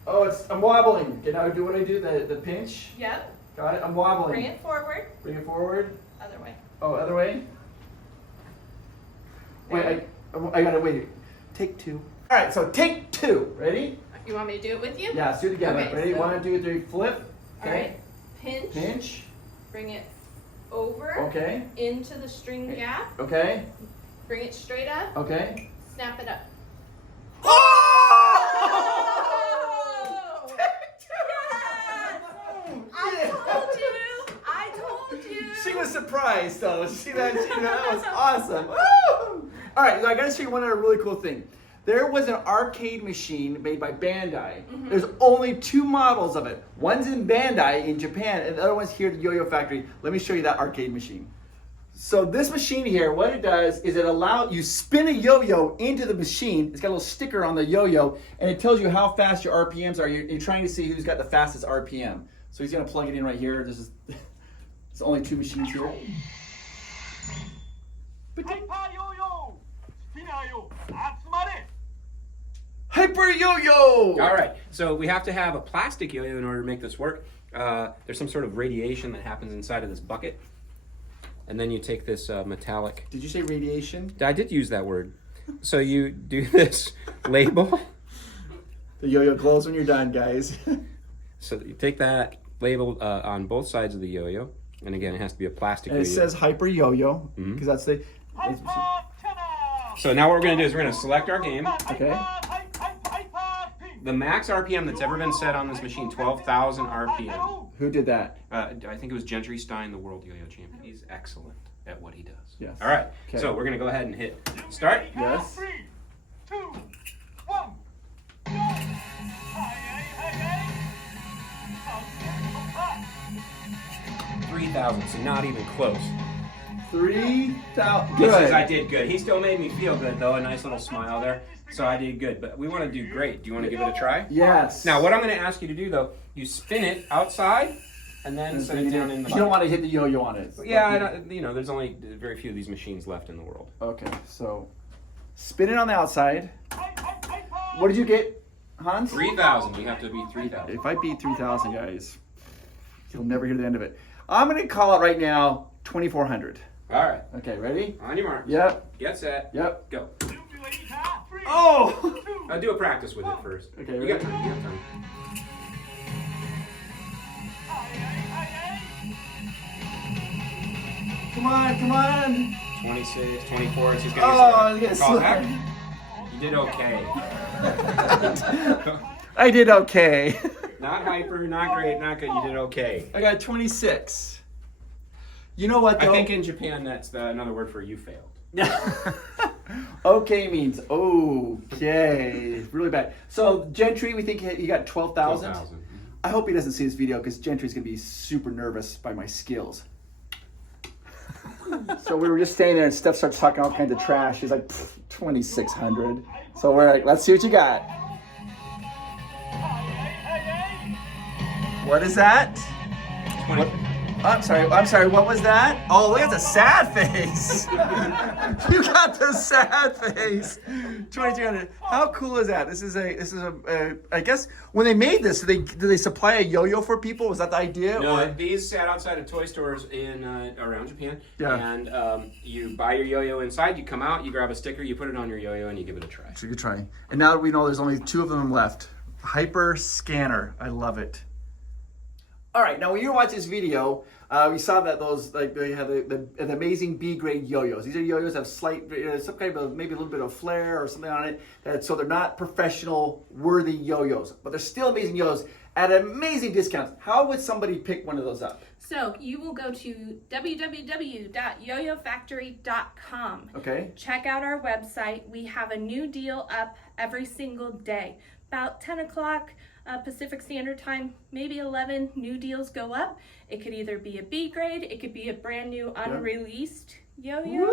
Oh, I'm wobbling. Okay, now do what I do, the pinch. Yep. Got it? I'm wobbling. Bring it forward. Bring it forward. Other way. Oh, other way? Wait, I gotta wait. Take 2. All right, so take 2. Ready? You want me to do it with you? Yeah, let's do it together. Okay, Ready? so- 1, 2, 3, flip. All right. Pinch. Pinch. Bring it over. Okay. Into the string gap. Okay. Bring it straight up. Okay. Snap it up. Oh! I told you. She was surprised though. See that? That was awesome. Woo! All right, so I gotta show you one other really cool thing. There was an arcade machine made by Bandai. There's only 2 models of it. One's in Bandai in Japan, and the other one's here at YoYoFactory. Let me show you that arcade machine. So this machine here, what it does is it allows you spin a yo-yo into the machine. It's got a little sticker on the yo-yo, and it tells you how fast your RPMs are. You're trying to see who's got the fastest RPM. So he's gonna plug it in right here. There's only 2 machines here. Hyper yo-yo! All right, so we have to have a plastic yo-yo in order to make this work. There's some sort of radiation that happens inside of this bucket. and then you take this metallic. Did you say radiation? I did use that word. So you do this label. The yo-yo glows when you're done, guys. So you take that label on both sides of the yo-yo, and again, it has to be a plastic. And it yo-yo. says hyper yo-yo because that's the. So now what we're going to do is we're going to select our game. Okay. The max RPM that's ever been set on this machine, 12,000 RPM. Who did that? I think it was Gentry Stein, the world yo-yo champion. He's excellent at what he does. Yes. All right. Okay. So we're going to go ahead and hit start. Yes. 3, 2, 1. 3,000. So not even close. 3,000. He says Good. I did good. He still made me feel good though. A nice little smile there. So I did good. But we want to do great. Do you want to give it a try? Yes. Now what I'm going to ask you to do though, you spin it outside and then set it down in the You don't want to hit the yo-yo on it. Yeah, I don't, you know, there's only very few of these machines left in the world. Okay, so spin it on the outside. What did you get, Hans? 3,000. You have to beat 3,000. If I beat 3,000, guys, you'll never hear the end of it. I'm going to call it right now 2,400. All right. Okay, ready? On your mark. Yep. Get set. Yep. Go. Oh! I'll do a practice with it first. Okay, You ready? got time. You got time. Come on, come on. 26, 24. She's Oh, going it's to gonna call slip. that. You did okay. I did okay. Not hyper, not great, not good. You did okay. I got 26. You know what, I though? think in Japan that's another word for you failed. Okay means okay. Really bad. So, Gentry, we think he got 12,000. 12,000. I hope he doesn't see this video because Gentry's going to be super nervous by my skills. So we were just standing there and Steph starts talking all kinds of trash. He's like, 2,600. So we're like, let's see what you got. What is that? 20. What? I'm sorry, what was that? Oh, look at the sad face. You got the sad face. 2,200. How cool is that? This is a I guess when they made this, did they supply a yo-yo for people? Was that the idea? No, Or- these sat outside of toy stores in around Japan. Yeah. And you buy your yo-yo inside, you come out, you grab a sticker, you put it on your yo-yo, and you give it a try. So you could try. And now that we know there's only 2 of them left. Hyper Scanner. I love it. All right, now when you watch this video, we saw that they have the amazing B grade yo-yos. These are yo-yos that have slight, some kind of maybe a little bit of flair or something on it, so they're not professional worthy yo-yos, but they're still amazing yo-yos at amazing discounts. How would somebody pick one of those up? So you will go to www.yoyofactory.com. Okay. Check out our website. We have a new deal up every single day. About 10 o'clock Pacific Standard Time, maybe 11, new deals go up. It could either be a B grade, it could be a brand new unreleased yo-yo.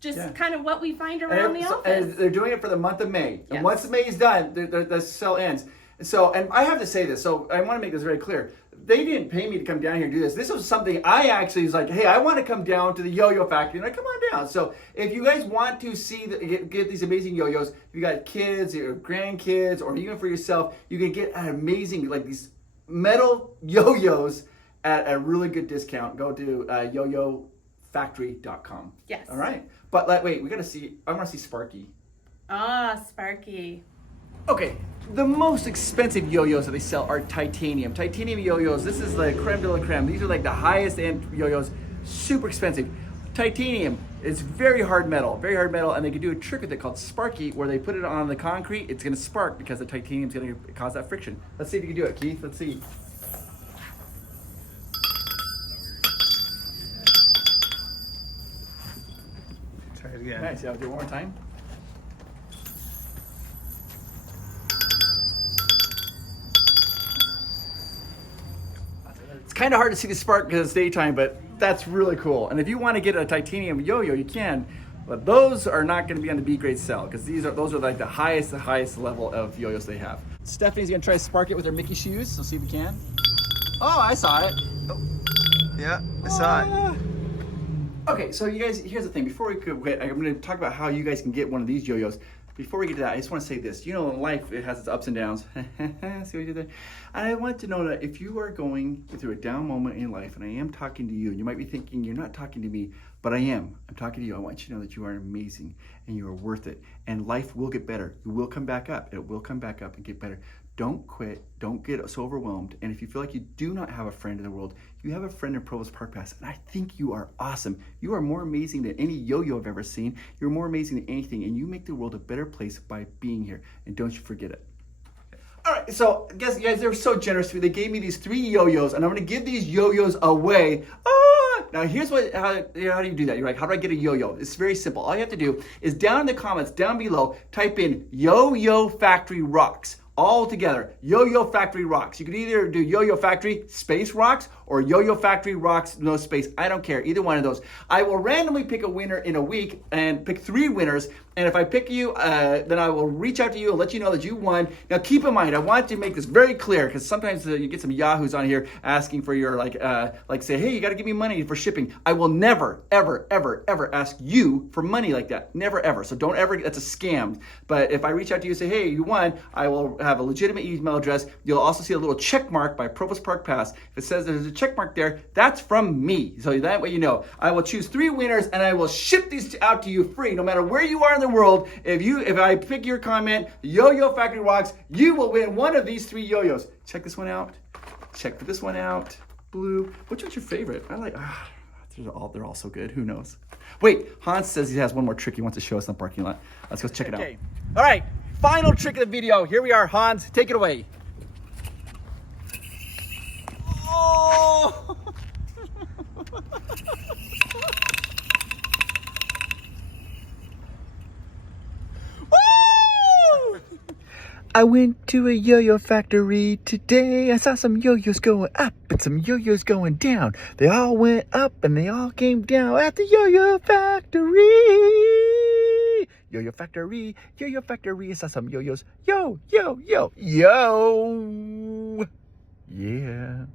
Just kind of what we find around the office. And they're doing it for the month of May. And Yes. once May is done, the sale ends. So, and I have to say this, so I want to make this very clear. They didn't pay me to come down here and do this. This was something I actually was like, hey, I want to come down to the Yo-Yo Factory. And I come on down. So if you guys want to see, get these amazing yo-yos, if you got kids or grandkids or even for yourself, you can get an amazing, like these metal yo-yos at a really good discount. Go to YoYoFactory.com. Yes. All right. But wait, I want to see Sparky. Ah, Sparky. Okay, the most expensive yo-yos that they sell are titanium. Titanium yo-yos, this is the creme de la creme. These are like the highest end yo-yos, super expensive. Titanium is very hard metal, and they can do a trick with it called Sparky, where they put it on the concrete, it's gonna spark because the titanium's gonna cause that friction. Let's see if you can do it, Keith, let's see. Try it again. Nice, yeah, I'll do it one more time. It's kind of hard to see the spark because it's daytime, but that's really cool. And if you want to get a titanium yo-yo, you can, but those are not going to be on the B grade sale because those are like the highest level of yo-yos they have. Stephanie's going to try to spark it with her Mickey shoes. So see if we can. Oh, I saw it. Oh. Yeah, I saw it. Okay, so you guys, here's the thing. Before we quit, I'm going to talk about how you guys can get one of these yo-yos. before we get to that, I just want to say this. You know, in life, it has its ups and downs. See what you did there? And I want to know that if you are going through a down moment in life, and I am talking to you, and you might be thinking, you're not talking to me, but I am. I'm talking to you. I want you to know that you are amazing, and you are worth it. And life will get better. You will come back up. It will come back up and get better. Don't quit. Don't get so overwhelmed. And if you feel like you do not have a friend in the world, you have a friend in Provost Park Pass. And I think you are awesome. You are more amazing than any yo-yo I've ever seen. You're more amazing than anything. And you make the world a better place by being here. And don't you forget it. All right, so I guess you guys, they were so generous to me. They gave me these 3 yo-yos, and I'm gonna give these yo-yos away. Now here's how do you do that? You're like, how do I get a yo-yo? It's very simple. All you have to do is down in the comments, down below, type in YoYoFactory Rocks. All together, YoYoFactory Rocks. You could either do YoYoFactory space rocks or YoYoFactory Rocks no space. I don't care, either one of those. I will randomly pick a winner in a week and pick 3 winners. And if I pick you, then I will reach out to you and let you know that you won. Now keep in mind, I want to make this very clear because sometimes you get some yahoos on here asking for your like say, hey, you got to give me money for shipping. I will never, ever, ever, ever ask you for money like that. Never, ever. So don't ever, that's a scam. But if I reach out to you and say, hey, you won, I will have a legitimate email address. You'll also see a little check mark by Provost Park Pass. If it says there's a check mark there, that's from me. So that way you know. I will choose 3 winners and I will ship these out to you free, no matter where you are in the world. If I pick your comment, YoYoFactory Rocks, you will win one of these 3 yo-yos. Check this one out. Check this one out. Blue. Which one's your favorite? I like. They're all so good. Who knows? Wait, Hans says he has one more trick he wants to show us in the parking lot. Let's go check it out. All right. Final trick of the video. Here we are, Hans. Take it away. Oh! Woo! I went to a yo-yo factory today. I saw some yo-yos going up and some yo-yos going down. They all went up and they all came down at the yo-yo factory. Yo-yo factory, yo-yo factory. I saw some yo-yos. Yo, yo, yo, yo. Yeah.